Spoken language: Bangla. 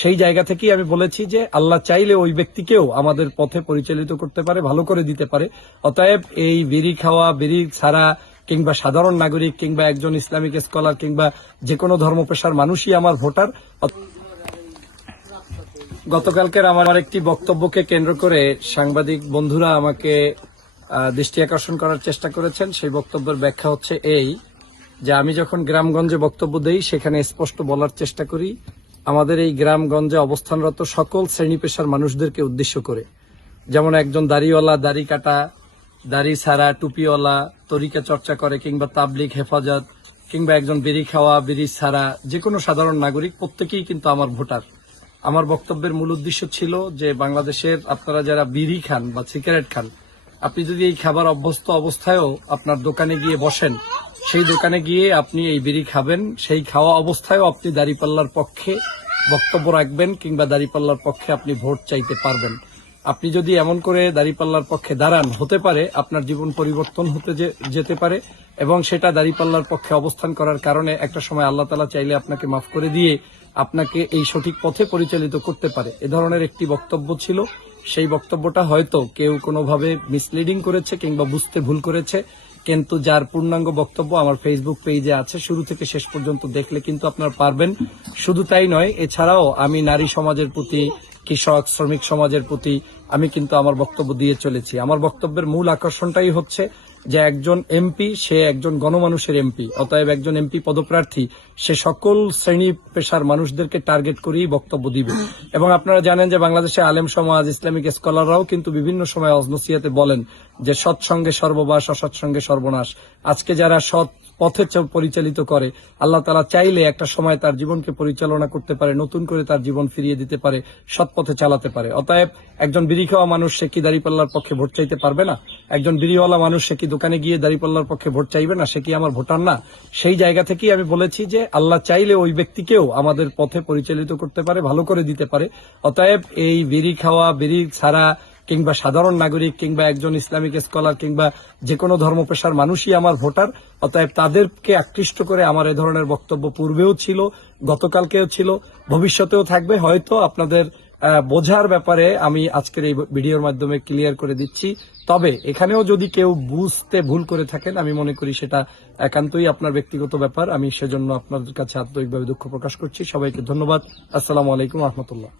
সেই জায়গা থেকেই আমি বলেছি যে আল্লাহ চাইলে ওই ব্যক্তিকেও আমাদের পথে পরিচালিত করতে পারে, ভালো করে দিতে পারে। অতএব এই বিড়ি খাওয়া, বিড়ি ছাড়া কিংবা সাধারণ নাগরিক কিংবা একজন ইসলামিক স্কলার কিংবা যে কোনো ধর্ম পেশার মানুষই আমার ভোটার। গতকালকের আমার একটি বক্তব্যকে কেন্দ্র করে সাংবাদিক বন্ধুরা আমাকে দৃষ্টি আকর্ষণ করার চেষ্টা করেছেন। সেই বক্তব্যের ব্যাখ্যা হচ্ছে এই, যে আমি যখন গ্রামগঞ্জে বক্তব্য দেই, সেখানে স্পষ্ট বলার চেষ্টা করি। আমাদের এই গ্রামগঞ্জে অবস্থানরত সকল শ্রেণি পেশার মানুষদেরকে উদ্দেশ্য করে। যেমন একজন দাড়িওয়ালা, দাড়ি কাটা, দাড়ি ছাড়া, টুপিওয়ালা, তরিকা চর্চা করে কিংবা তাবলিক হেফাজত, কিংবা একজন বিড়ি খাওয়া, বিড়ি ছাড়া যে কোনো সাধারণ নাগরিক, প্রত্যেকেই কিন্তু আমার ভোটার। আমার বক্তব্যের মূল উদ্দেশ্য ছিল যে বাংলাদেশের আপনারা যারা বিড়ি খান বা সিগারেট খান, আপনি যদি এই খাবার অভ্যস্ত অবস্থায়ও আপনার দোকানে গিয়ে বসেন সেই দোকানে গিয়ে আপনি এই বিড়ি খাবেন। সেই খাওয়া অবস্থায়ও আপনি দাঁড়িপাল্লার পক্ষে বক্তব্য রাখবেন কিংবা দাঁড়িপাল্লার পক্ষে আপনি ভোট চাইতে পারবেন। আপনি যদি এমন করে দাঁড়িপাল্লার পক্ষে দাঁড়ান, হতে পারে আপনার জীবন পরিবর্তন হতে যেতে পারে এবং সেটা দাঁড়িপাল্লার পক্ষে অবস্থান করার কারণে একটা সময় আল্লাহ তালা চাইলে আপনাকে মাফ করে দিয়ে আপনাকে এই সঠিক পথে পরিচালিত করতে পারে। এ ধরনের একটি বক্তব্য ছিল। সেই বক্তব্যটা হয়তো কেউ কোনোভাবে মিসলিডিং করেছে কিংবা বুঝতে ভুল করেছে। কিন্তু যার পূর্ণাঙ্গ বক্তব্য আমার ফেসবুক পেজে আছে, শুরু থেকে শেষ পর্যন্ত দেখলে কিন্তু আপনারা পারবেন। শুধু তাই নয়, এছাড়াও আমি নারী সমাজের প্রতি, কৃষক, শ্রমিক সমাজের প্রতি আমি কিন্তু আমার বক্তব্য দিয়ে চলেছি। আমার বক্তব্যের মূল আকর্ষণটাই হচ্ছে যে একজন এমপি, সে একজন গণমানুষের এমপি। অতএব একজন এমপি পদপ্রার্থী, সে সকল শ্রেণি পেশার মানুষদেরকে টার্গেট করেই বক্তব্য দিবে। এবং আপনারা জানেন যে বাংলাদেশে আলেম সমাজ, ইসলামিক স্কলাররাও কিন্তু বিভিন্ন সময় অজনসিয়াতে বলেন যে সৎসঙ্গে সর্ববাস, অসৎসঙ্গে সর্বনাশ। আজকে যারা সৎ পথে পরিচালিত করে। আল্লাহ তালা চাইলে একটা সময় তার জীবনকে পরিচালনা করতে পারে, নতুন করে তার জীবন ফিরিয়ে দিতে পারে, সৎ পথে চালাতে পারে। অতএব একজন বিড়ি খাওয়া মানুষ সে কি দাঁড়িপাল্লার পক্ষে ভোট চাইতে পারবে না? একজন বিড়িওয়ালা মানুষ সে কি দোকানে গিয়ে দাঁড়িপাল্লার পক্ষে ভোট চাইবে না? সে কি আমার ভোটার না? সেই জায়গা থেকেই আমি বলেছি যে আল্লাহ চাইলে ওই ব্যক্তিকেও আমাদের পথে পরিচালিত করতে পারে, ভালো করে দিতে পারে। অতএব এই বিড়ি খাওয়া, বিড়ি ছাড়া কিংবা সাধারণ নাগরিক কিংবা একজন ইসলামিক স্কলার কিংবা যে কোনো ধর্ম পেশার মানুষই আমার ভোটার, অতএব তাদেরকে আকৃষ্ট করে আমার এ ধরনের বক্তব্য পূর্বেও ছিল, গতকালকেও ছিল, ভবিষ্যতেও থাকবে। হয়তো আপনাদের বোঝার ব্যাপারে আমি আজকের এই ভিডিওর মাধ্যমে ক্লিয়ার করে দিচ্ছি। তবে এখানেও যদি কেউ বুঝতে ভুল করে থাকেন, আমি মনে করি সেটা একান্তই আপনার ব্যক্তিগত ব্যাপার। আমি সেজন্য আপনাদের কাছে আন্তরিকভাবে দুঃখ প্রকাশ করছি। সবাইকে ধন্যবাদ। আসসালামু আলাইকুম রহমতুল্লাহ।